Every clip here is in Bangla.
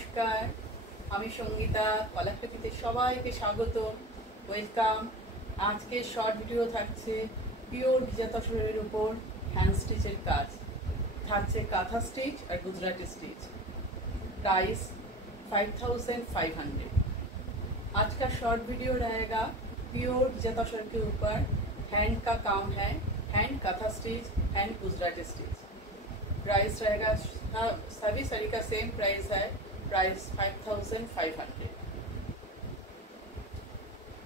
নমস্কার, আমি সঙ্গীতা। কলাকৃতিতে সবাইকে স্বাগত, ওয়েলকাম। আজকে শর্ট ভিডিও থাকছে পিওর ভিজা তসরের উপর হ্যান্ড স্টিচের কাজ। থাকছে কাঁথা স্টিচ আর गुजराती स्टिच। प्राइस 5500। आज का शॉर्ट वीडियो रहेगा प्योर विजय तसर के ऊपर हैंड का काम है, hand kantha stitch, hand Gujarati stitch. Price रहेगा, सभी साड़ी का सेम प्राइस है, प्राइस 5500।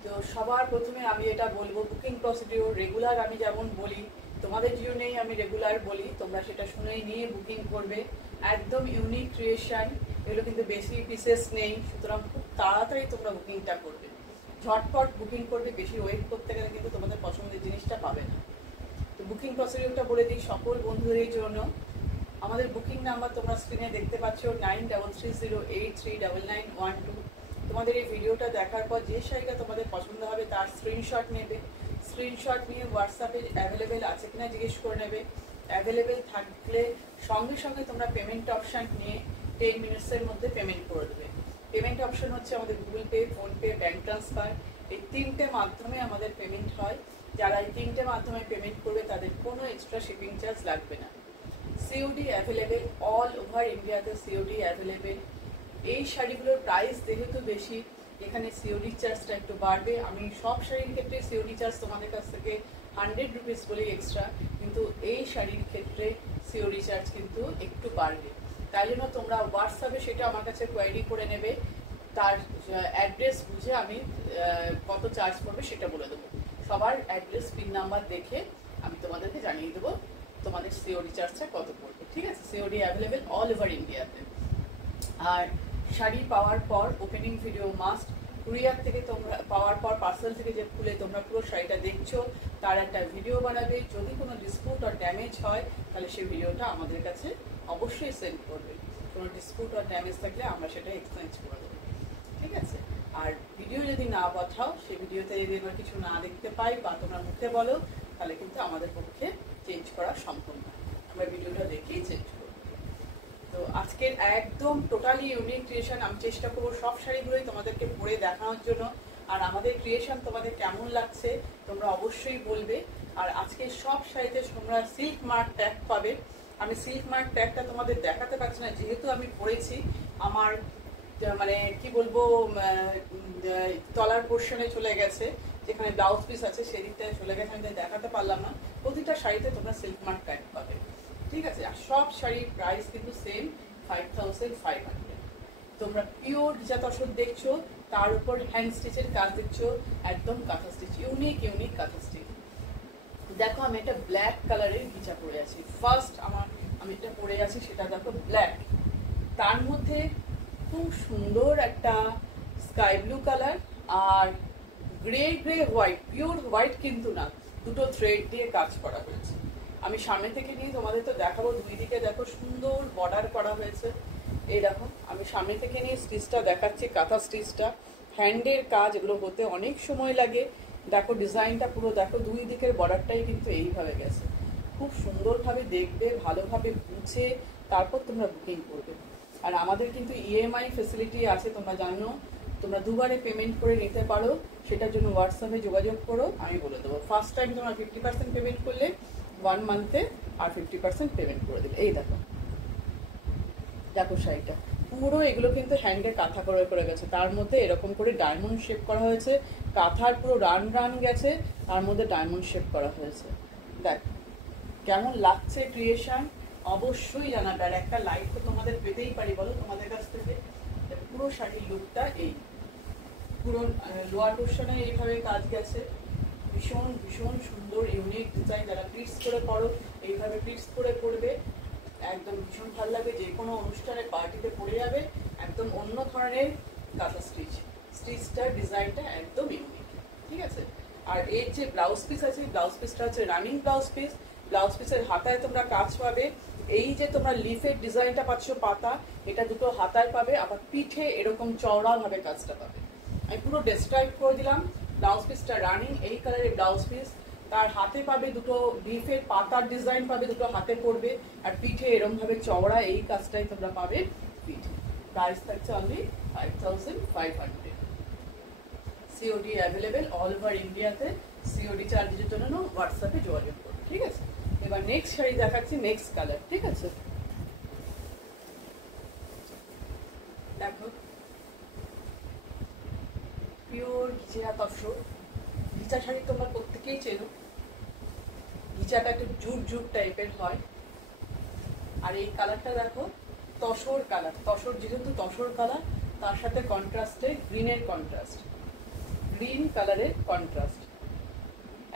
তো সবার প্রথমে আমি এটা বলবো, বুকিং প্রসিডিওর রেগুলার আমি যেমন বলি তোমাদের জন্যই আমি রেগুলার বলি, তোমরা সেটা শুনেই নিয়ে বুকিং করবে। একদম ইউনিক ক্রিয়েশন, এগুলো কিন্তু বেশি পিসেস নেই, সুতরাং খুব তাড়াতাড়ি তোমরা বুকিংটা করবে, ঝটপট বুকিং করবে। বেশি ওয়েট করতে গেলে কিন্তু তোমাদের পছন্দের জিনিসটা পাবে না। তো বুকিং প্রসিডিওরটা বলে দিই সকল বন্ধুদের জন্য। আমাদের বুকিং নাম্বার তোমরা স্ক্রিনে দেখতে পাচ্ছ 9330839912। তোমাদের এই ভিডিওটা দেখার পর যে শাড়িটা তোমাদের পছন্দ হবে তার স্ক্রিনশট নেবে। স্ক্রিনশট নিয়ে হোয়াটসঅ্যাপে অ্যাভেলেবেল আছে কিনা জিজ্ঞেস করে নেবে। অ্যাভেলেবেল থাকলে সঙ্গে সঙ্গে তোমরা পেমেন্ট অপশান নিয়ে 10 মিনিটসের মধ্যে পেমেন্ট করে দেবে। পেমেন্ট অপশান হচ্ছে আমাদের Google pay, PhonePe, bank transfer, এই তিনটে মাধ্যমে আমাদের পেমেন্ট হয়। যারা এই তিনটে মাধ্যমে পেমেন্ট করবে তাদের কোনো এক্সট্রা শিপিং চার্জ লাগবে না। সিওডি অ্যাভেলেবেল, অল ওভার ইন্ডিয়াতে সিওডি অ্যাভেলেবেল। এই শাড়িগুলোর প্রাইস যেহেতু বেশি, এখানে সিওডি চার্জটা একটু বাড়বে। আমি সব শাড়ির ক্ষেত্রে সিওডি চার্জ তোমাদের কাছ থেকে 100 রুপিস বলি এক্সট্রা, কিন্তু এই শাড়ির ক্ষেত্রে সিওডি চার্জ কিন্তু একটু বাড়বে। তাই জন্য তোমরা হোয়াটসঅ্যাপে সেটা আমার কাছে কোয়ারি করে নেবে, তার অ্যাড্রেস বুঝে আমি কত চার্জ পড়বে সেটা বলে দেবো। সবার অ্যাড্রেস পিন নাম্বার দেখে আমি তোমাদেরকে জানিয়ে দেবো তোমাদের সিওডি চার্জটা কত পড়বে। ঠিক আছে, সিওডি অ্যাভেলেবেল অল ওভার ইন্ডিয়াতে। আর শাড়ি পাওয়ার পর ওপেনিং ভিডিও মাস্ট। কুরিয়ার থেকে তোমরা পাওয়ার পর পার্সেল থেকে যে খুলে তোমরা পুরো শাড়িটা দেখছো তার একটা ভিডিও বানাবে। যদি কোনো ডিসপুট আর ড্যামেজ হয় তাহলে সেই ভিডিওটা আমাদের কাছে অবশ্যই সেন্ড করবে। কোনো ডিসপুট আর ড্যামেজ থাকলে আমরা সেটা এক্সচেঞ্জ করে দেবো। ঠিক আছে, আর ভিডিও যদি না পাঠাও, সেই ভিডিওতে যদি আমরা কিছু না দেখতে পাই বা তোমরা মুখে বলো, তাহলে কিন্তু আমাদের পক্ষে চেঞ্জ করা সম্ভব না। আমরা ভিডিওটা দেখেই চেঞ্জ করবো। তো আজকের একদম টোটালি ইউনিক ক্রিয়েশন। আমি চেষ্টা করবো সব শাড়িগুলোই তোমাদেরকে পরে দেখানোর জন্য। আর আমাদের ক্রিয়েশন তোমাদের কেমন লাগছে তোমরা অবশ্যই বলবে। আর আজকে সব শাড়িতে তোমরা সিল্ক মার্ক ট্যাগ পাবে। আমি সিল্ক মার্ক ট্যাগটা তোমাদের দেখাতে পারছি না, যেহেতু আমি পরেছি আমার মানে কি বলবো তলার পোর্শনে চলে গেছে, যেখানে ব্লাউজ পিস আছে সেদিকটায় চলে গেছে, আমি দেখাতে পারলাম না। প্রতিটা শাড়িতে তোমরা সিল্ক মার্ক ট্যাগ পাবে। ঠিক আছে, আর সব শাড়ির প্রাইস কিন্তু সেম 5500। তোমরা পিওর ভিজা তসর দেখছো, তার উপর হ্যান্ড স্টিচের কাজ দেখছো, একদম কাঁথা স্টিচ, ইউনিক ইউনিক কাঁথা স্টিচ। দেখো আমি একটা ব্ল্যাক কালারের ভিজা পরে আছি। ফার্স্ট আমি এটা পরে আছি, সেটা দেখো ব্ল্যাক, তার মধ্যে খুব সুন্দর একটা স্কাই ব্লু কালার আর grey grey white, pure white কিন্তু না, দুটো থ্রেড দিয়ে কাজ করা হয়েছে। আমি সামনে থেকে নিয়ে তোমাদের তো দেখাবো, দুই দিকে দেখো সুন্দর বর্ডার করা হয়েছে। এই দেখো আমি সামনে থেকে নিয়ে স্টিচটা দেখাচ্ছি, কাঁথা স্টিচটা, হ্যান্ডের কাজ, এগুলো হতে অনেক সময় লাগে। দেখো ডিজাইনটা পুরো দেখো, দুই দিকের বর্ডারটাই কিন্তু এইভাবে গেছে। খুব সুন্দরভাবে দেখবে, ভালোভাবে বুঝে তারপর তোমরা বুকিং করবে। আর আমাদের কিন্তু ইএমআই ফেসিলিটি আছে, তোমরা জানো, তোমরা দুবারে পেমেন্ট করে নিতে পারো। সেটার জন্য হোয়াটসঅ্যাপে যোগাযোগ করো, আমি বলে দেবো। ফার্স্ট টাইম তোমরা 50% পেমেন্ট করলে 1 মান্থে আর 50% পেমেন্ট করে দেবে। এই দেখো, দেখো শাড়িটা পুরো এগুলো কিন্তু হ্যান্ডে কাঁথা করে গেছে, তার মধ্যে এরকম করে ডায়মন্ড শেপ করা হয়েছে। কাঁথার পুরো রান গেছে, তার মধ্যে ডায়মন্ড শেপ করা হয়েছে। দেখ কেমন লাগছে ক্রিয়েশন, অবশ্যই জানাবে। আর একটা লাইক তো তোমাদের পেতেই পারি বলো তোমাদের কাছ থেকে। পুরো শাড়ির লুকটা এই, পুরো লোয়ার পোর্শনে এইভাবে কাজ গেছে। ভীষণ ভীষণ সুন্দর ইউনিক ডিজাইন। যারা প্লিটস করে করো, এইভাবে প্লিটস করে করবে, একদম ভীষণ ভালো লাগবে। যে কোনো অনুষ্ঠানে পার্টিতে পরে যাবে, একদম অন্য ধরনের কাঁথা স্টিচ। স্টিচটার ডিজাইনটা একদম ইউনিক। ঠিক আছে, আর এর যে ব্লাউজ পিস আছে, ব্লাউজ পিসটা হচ্ছে রানিং ব্লাউজ পিস। ব্লাউজ পিসের হাতায় তোমরা কাজ পাবে। এই যে তোমরা লিফের ডিজাইনটা পাচ্ছ পাতা, এটা দুটো হাতায় পাবে, আবার পিঠে এরকম চওড়াভাবে কাজটা পাবে। আমি পুরো ডেসক্রাইব করে দিলাম। ব্লাউজ পিসটা রানিং, এই কালারের ব্লাউজ পিস, তার হাতে পাবে দুটো লিফের পাতার ডিজাইন পাবে, দুটো হাতে পড়বে, আর পিঠে এরকম ভাবে চওড়া এই কাজটাই তোমরা পাবে পিঠে। প্রাইস থাকছে only 5500। COD available all over ইন্ডিয়াতে। সিওডি চার্জের জন্য হোয়াটসঅ্যাপে যোগাযোগ করুন, ঠিক আছে। এবার নেক্সট শাড়ি দেখাচ্ছি, নেক্সট কালার, ঠিক আছে। দেখো পিওর ঘিচা তসর। ঘিচা শাড়ি তোমরা প্রত্যেকেই চেনো। ঘিচাটা একটু জুট জুট টাইপের হয়। আর এই কালারটা দেখো তসর কালার। তসর যেহেতু তসর কালার, তার সাথে কন্ট্রাস্টে গ্রিনের কন্ট্রাস্ট, গ্রিন কালারের কন্ট্রাস্ট।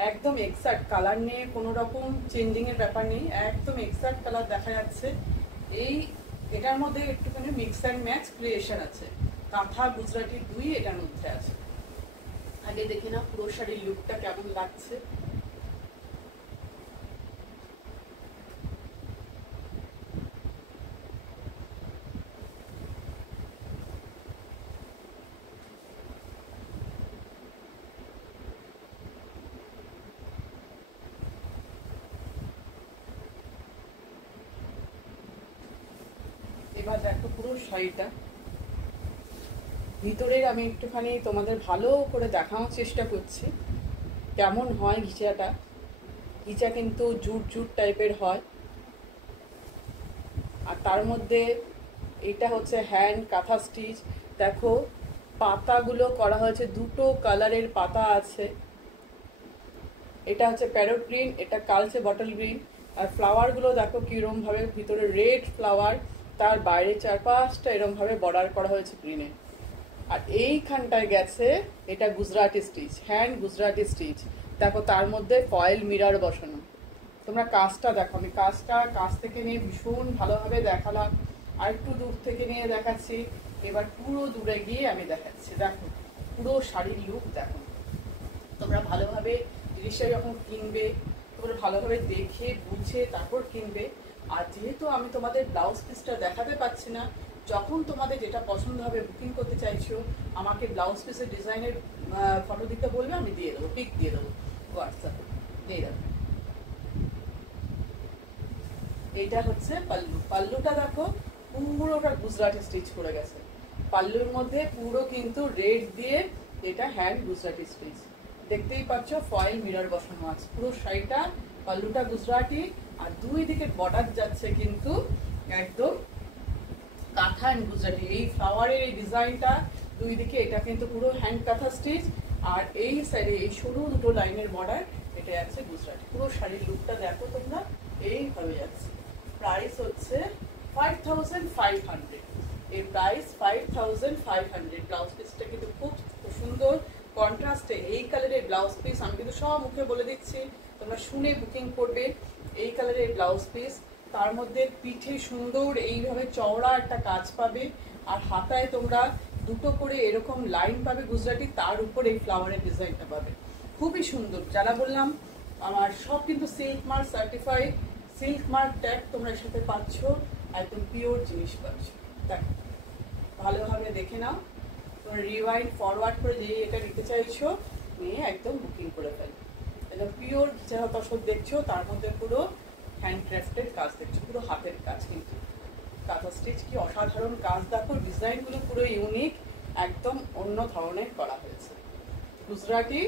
একদম এক্সাক্ট কালার নিয়ে কোনো রকম চেঞ্জিং এর ব্যাপার নেই, একদম এক্সাক্ট কালার দেখা যাচ্ছে। এটার মধ্যে একটুখানি মিক্স অ্যান্ড ম্যাচ ক্রিয়েশন আছে, কাঁথা গুজরাটি দুই এটার মধ্যে আছে। আগে দেখে না পুরো শাড়ির লুকটা কেমন লাগছে। এবার দেখো পুরো শাড়িটা ভিতরের আমি একটুখানি তোমাদের ভালো করে দেখানোর চেষ্টা করছি কেমন হয় ঘিচাটা। ঘিচা কিন্তু জুট জুট টাইপের হয়। আর তার মধ্যে এটা হচ্ছে হ্যান্ড কাঁথা স্টিচ। দেখো পাতাগুলো করা হয়েছে, দুটো কালারের পাতা আছে। এটা হচ্ছে প্যারট গ্রিন, এটা কালচে বটল গ্রিন। আর ফ্লাওয়ারগুলো দেখো কিরম ভাবে, ভিতরে রেড ফ্লাওয়ার, তার বাইরে চারপাশটা এরম ভাবে বর্ডার করা হয়েছে গ্রিনে। আর এইখানটায় গেছে এটা Gujarati stitch, hand Gujarati stitch. দেখো তার মধ্যে ফয়েল মিরর বসানো। তোমরা কাজটা দেখো, আমি কাজটা কাছ থেকে নিয়ে ভীষণ ভালোভাবে দেখালাম, আর একটু দূর থেকে নিয়ে দেখাচ্ছি। এবার পুরো দূরে গিয়ে আমি দেখাচ্ছি। দেখো পুরো শাড়ির লুক দেখো। তোমরা ভালোভাবে জিনিসটা যখন কিনবে, তোমরা ভালোভাবে দেখে বুঝে তারপর কিনবে। আর যেহেতু আমি তোমাদের ব্লাউজ পিসটা দেখাতে পাচ্ছি না, যখন তোমাদের যেটা পছন্দ হবে বুকিং করতে চাইছো, আমাকে ব্লাউজ পিসের ডিজাইনের ফটো দিতে বলবে, আমি দিয়ে দেবো, পিক দিয়ে দেবো হোয়াটসঅ্যাপে, দিয়ে দেবো। এইটা হচ্ছে পাল্লু। পাল্লুটা দেখো পুরোটা গুজরাটি স্টিচ করে গেছে। পাল্লুর মধ্যে পুরো কিন্তু রেড দিয়ে এটা হ্যান্ড গুজরাটি স্টিচ। দেখতেই পাচ্ছ ফয়েল মিরর বসানো আছে পুরো শাড়িটা। পাল্লুটা গুজরাটি, আর দুই দিকে বর্ডার যাচ্ছে কিন্তু একদম কাঁথা অ্যান্ড গুজরাটি। এই ফ্লাওয়ারের এই ডিজাইনটা দুই দিকে, এটা কিন্তু পুরো হ্যান্ড কাঁথা স্টিচ। আর এই সাইডে এই সরু দুটো লাইনের বর্ডার, এটা আছে গুজরাটি। পুরো শাড়ির লুকটা দেখো তোমরা, এইভাবে যাচ্ছে। প্রাইস হচ্ছে 5500। এর প্রাইস 5500। ব্লাউজ পিসটা কিন্তু খুব সুন্দর কন্ট্রাস্টে। এই কালারের ব্লাউজ পিস আমি কিন্তু সব মুখে বলে দিচ্ছি, তোমরা শুনে বুকিং করবে। এই কালারের ব্লাউজ পিস, তার মধ্যে পিঠে সুন্দর এইভাবে চওড়া একটা কাজ পাবে। আর হাতায় তোমরা দুটো করে এরকম লাইন পাবে গুজরাটি, তার উপর এই ফ্লাওয়ারের ডিজাইনটা পাবে। খুবই সুন্দর। যারা বললাম আমার সব কিন্তু silk mark certified, silk mark tag তোমরা এর সাথে পাচ্ছ, একদম পিওর জিনিস পাচ্ছ। দেখো ভালোভাবে দেখে নাও, তোমরা রিওয়াইন্ড ফরওয়ার্ড করে যে এটা নিতে চাইছো নিয়ে একদম বুকিং করে ফেলো। একদম পিওর ঘিচা তসর দেখছো, তার মধ্যে পুরো হ্যান্ড ক্রাফটেড কাজ দেখছো, পুরো হাতের কাজ। কিন্তু কাঁথা স্টিচ কি অসাধারণ কাজ দেখো, ডিজাইনগুলো পুরো ইউনিক, একদম অন্য ধরনের করা হয়েছে। গুজরাটি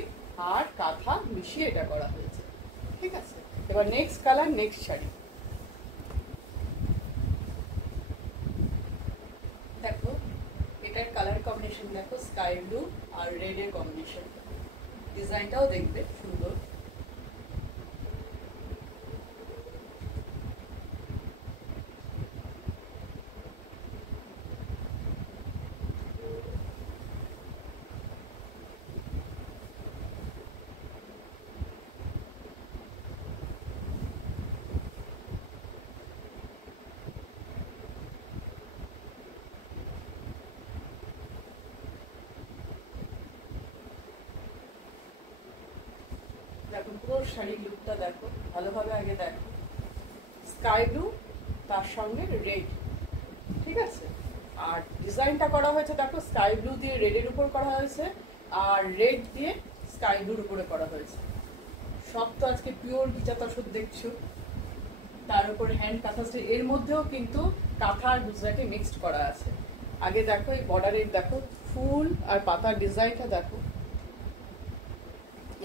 আর কাঁথা মিশিয়ে এটা করা হয়েছে, ঠিক আছে। এবার নেক্সট কালার, নেক্সট শাড়ি দেখো। এটার কালার কম্বিনেশন দেখো, স্কাই ব্লু আর রেড এর কম্বিনেশন। ডিজাইনটাও দেখবে সুন্দর। দেখো পুরো শাড়ির লুকটা দেখো ভালোভাবে, আগে দেখো স্কাই ব্লু তার সঙ্গে রেড, ঠিক আছে। আর ডিজাইনটা করা হয়েছে দেখো স্কাই ব্লু দিয়ে রেডের উপর করা হয়েছে, আর রেড দিয়ে স্কাই ব্লুর উপরে করা হয়েছে। সব তো আজকে পিওর ঘিচা তসর দেখছো, তার উপর হ্যান্ড কাঁথা স্টিচ। এর মধ্যেও কিন্তু কাঁথা আর গুজরাটি মিক্সড করা আছে। আগে দেখো এই বর্ডারের দেখো ফুল আর পাতার ডিজাইনটা দেখো,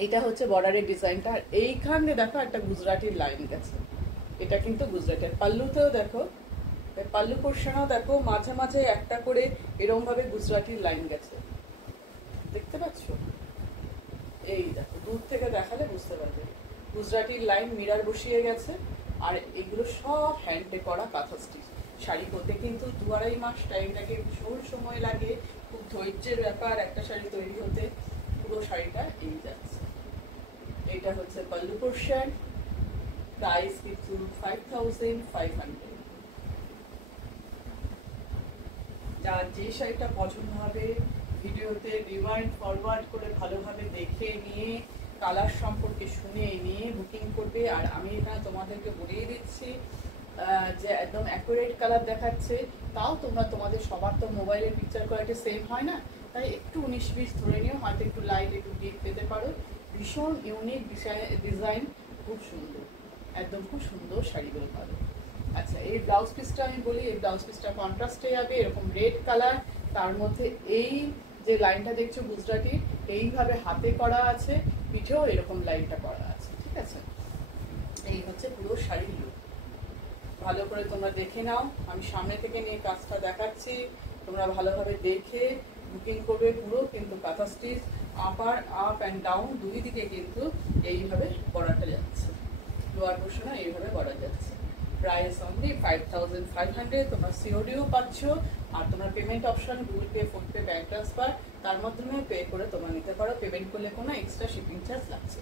এটা হচ্ছে বর্ডারের ডিজাইনটা। আর এইখানে দেখো একটা গুজরাটির লাইন গেছে, এটা কিন্তু গুজরাটের। পাল্লুতেও দেখো, পাল্লু পোর্শনেও দেখো মাঝে মাঝে একটা করে এরকম ভাবে গুজরাটির লাইন গেছে, দেখতে পাচ্ছ? এই দেখো দূর থেকে দেখালে বুঝতে পারবে গুজরাটির লাইন মিরার বসিয়ে গেছে। আর এগুলো সব হ্যান্ডে করা কাঁথা স্টিচ। শাড়ি করতে কিন্তু 2-2.5 মাস টাইম লাগে, ভীষণ সময় লাগে, খুব ধৈর্যের ব্যাপার একটা শাড়ি তৈরি হতে। পুরো শাড়িটা এই যাচ্ছে। এটা হচ্ছে পাল্লু পোর্শন, প্রাইস কিন্তু 5500। যার যে শাড়িটা পছন্দ হবে ভিডিওতে রিওয়াইন্ড ফরওয়ার্ড করে ভালোভাবে দেখে নিয়ে কালার সম্পর্কে শুনে নিয়ে বুকিং করবে। আর আমি এখানে তোমাদেরকে বলেই দিচ্ছি যে একদম অ্যাকুরেট কালার দেখাচ্ছে, তাও তোমরা তোমাদের সবার তো মোবাইলের পিকচার কোয়ালিটি সেম হয় না, তাই একটু 19-20 ধরে নিও, হয়তো একটু লাইট একটু ডিপ পেতে পারো। ভীষণ ইউনিক ডিজাইন, খুব সুন্দর, একদম খুব সুন্দর শাড়িগুলো পাবে। আচ্ছা, এই ব্লাউজ পিসটা আমি বলি, এই ব্লাউজ পিসটা কন্ট্রাস্টে যাবে, এরকম রেড কালার, তার মধ্যে এই যে লাইনটা দেখছো গুজরাটি, এইভাবে হাতে করা আছে, পিঠেও এরকম লাইনটা করা আছে, ঠিক আছে? এই হচ্ছে পুরো শাড়ির লুক। ভালো করে তোমরা দেখে নাও, আমি সামনে থেকে নিয়ে কাজটা দেখাচ্ছি, তোমরা ভালোভাবে দেখে বুকিং করবে। পুরো কিন্তু কাঁথা স্টিচ আপ অ্যান্ড ডাউন দুই দিকে কিন্তু এইভাবে বর্ডারটা যাচ্ছে, লোয়ার পোর্শনে এইভাবে বর্ডার যাচ্ছে। Price only 5500। তোমরা সিওডিও পাচ্ছ, আর তোমরা payment option Google pay, PhonePe, bank transfer তার মাধ্যমে পে করে তোমরা নিতে পারো। পেমেন্ট করলে কোনো এক্সট্রা শিপিং চার্জ লাগছে,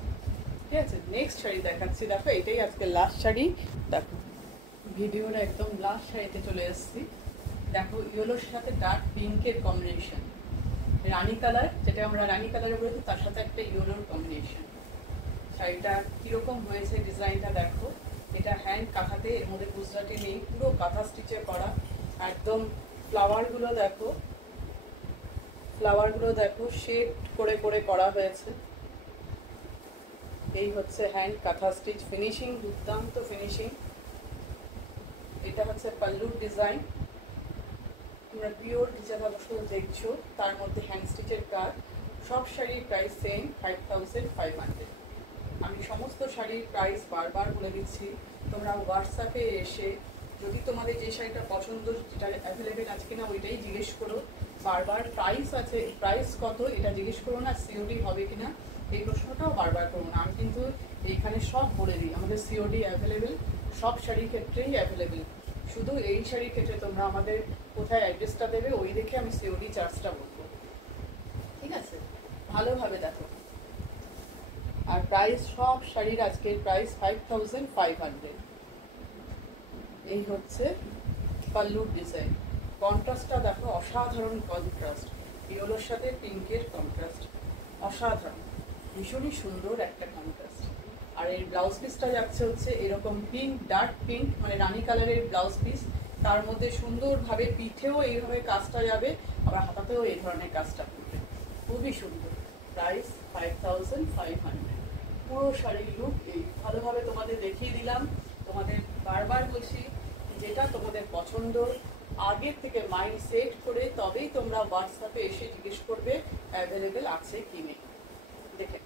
ঠিক আছে? নেক্সট শাড়ি দেখাচ্ছি, দেখো এটাই আজকে লাস্ট শাড়ি। দেখো ভিডিওর একদম লাস্ট শাড়িতে চলে এসেছি। দেখো ইয়েলোর সাথে ডার্ক পিঙ্কের কম্বিনেশন, রানী কালার, যেটা আমরা রানী কালারে বলছি, তার সাথে একটা ইয়েলোর কম্বিনেশন। শাড়িটা কিরকম হয়েছে ডিজাইনটা দেখো, এটা হ্যান্ড কাঁথাতে, এর মধ্যে গুজরাটি নেই, পুরো কাঁথা স্টিচে করা। একদম ফ্লাওয়ারগুলো দেখো, ফ্লাওয়ারগুলো দেখো শেড করে করে করা হয়েছে। এই হচ্ছে হ্যান্ড কাঁথা স্টিচ, ফিনিশিং দুর্দান্ত ফিনিশিং। এটা হচ্ছে পাল্লুর ডিজাইন, তোমরা পিওর ডিজাইন অবশ্য দেখছো, তার মধ্যে হ্যান্ড স্টিচের কাজ। সব শাড়ির প্রাইস সেম 5500। আমি সমস্ত শাড়ির প্রাইস বারবার বলে দিচ্ছি, তোমরা হোয়াটসঅ্যাপে এসে যদি তোমাদের যে শাড়িটা পছন্দ, যেটা অ্যাভেলেবেল আছে কিনা ওইটাই জিজ্ঞেস করো। বারবার প্রাইস আছে, প্রাইস কত এটা জিজ্ঞেস করো না, সিওডি হবে কিনা এই প্রশ্নটাও বারবার করো না। আমি কিন্তু এইখানে সব বলে দিই, আমাদের সিওডি অ্যাভেলেবেল, সব শাড়ির ক্ষেত্রেই অ্যাভেলেবেল। শুধু এই শাড়ির ক্ষেত্রে তোমরা আমাদের কোথায় অ্যাড্রেসটা দেবে ওই দেখে আমি সিওডি চার্জটা বলবো, ঠিক আছে? ভালোভাবে দেখো। আর প্রাইস সব শাড়ির আজকের প্রাইস 5500। এই হচ্ছে পাল্লুর ডিজাইন, কন্ট্রাস্টটা দেখো অসাধারণ কন্ট্রাস্ট, ইয়েলোর সাথে পিঙ্কের কন্ট্রাস্ট অসাধারণ, ভীষণই সুন্দর একটা কন্ট্রাস্ট। আর এই ব্লাউজ পিসটা যাচ্ছে হচ্ছে এরকম পিঙ্ক, ডার্ক পিঙ্ক, মানে রানী কালারের ব্লাউজ পিস, তার মধ্যে সুন্দরভাবে পিঠেও এইভাবে কাজটা যাবে, আবার হাতাতেও এই ধরনের কাজটা করবে, খুবই সুন্দর। প্রাইস 5500। পুরো শাড়ির লুক এই ভালোভাবে তোমাদের দেখিয়ে দিলাম। তোমাদের বারবার বলছি, যেটা তোমাদের পছন্দ আগের থেকে মাইন্ড সেট করে তবেই তোমরা হোয়াটসঅ্যাপে এসে জিজ্ঞেস করবে অ্যাভেলেবেল আছে কি নেই। দেখে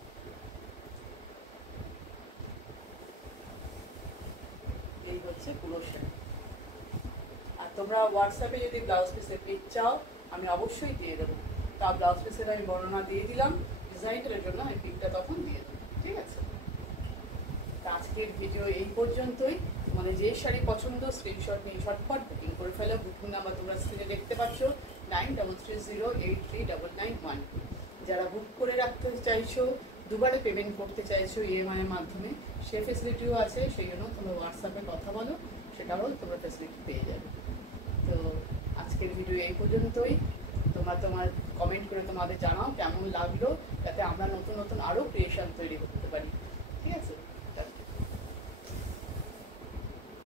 এই হচ্ছে পুরো শাড়ি। আর তোমরা হোয়াটসঅ্যাপে যদি ব্লাউজ পিসের পিক চাও আমি অবশ্যই দিয়ে দেবো, তা ব্লাউজ পিসের আমি বর্ণনা দিয়ে দিলাম, ডিজাইনের জন্য আমি পিকটা তখন দিয়ে দেবো, ঠিক আছে? আজকের ভিডিও এই পর্যন্তই। মানে যে শাড়ি পছন্দ স্ক্রিনশট নিয়ে ঝটপট বুকিং করে ফেলো। বুকিং নাম্বার তোমরা স্ক্রিনে দেখতে পাচ্ছ 9330839912। যারা বুক করে রাখতে চাইছো, দুবারে পেমেন্ট করতে চাইছো ইএমআই এর মাধ্যমে, সে ফেসিলিটিও আছে, সেই জন্য তোমরা হোয়াটসঅ্যাপে কথা বলো, সেটাও তোমরা ফেসিলিটি পেয়ে যাবে। তো আজকের ভিডিও এই পর্যন্তই। তোমরা তোমার কমেন্ট করে তোমাদের জানাও কেমন লাগলো, যাতে আমরা নতুন নতুন আরও ক্রিয়েশন তৈরি করতে পারি, ঠিক আছে?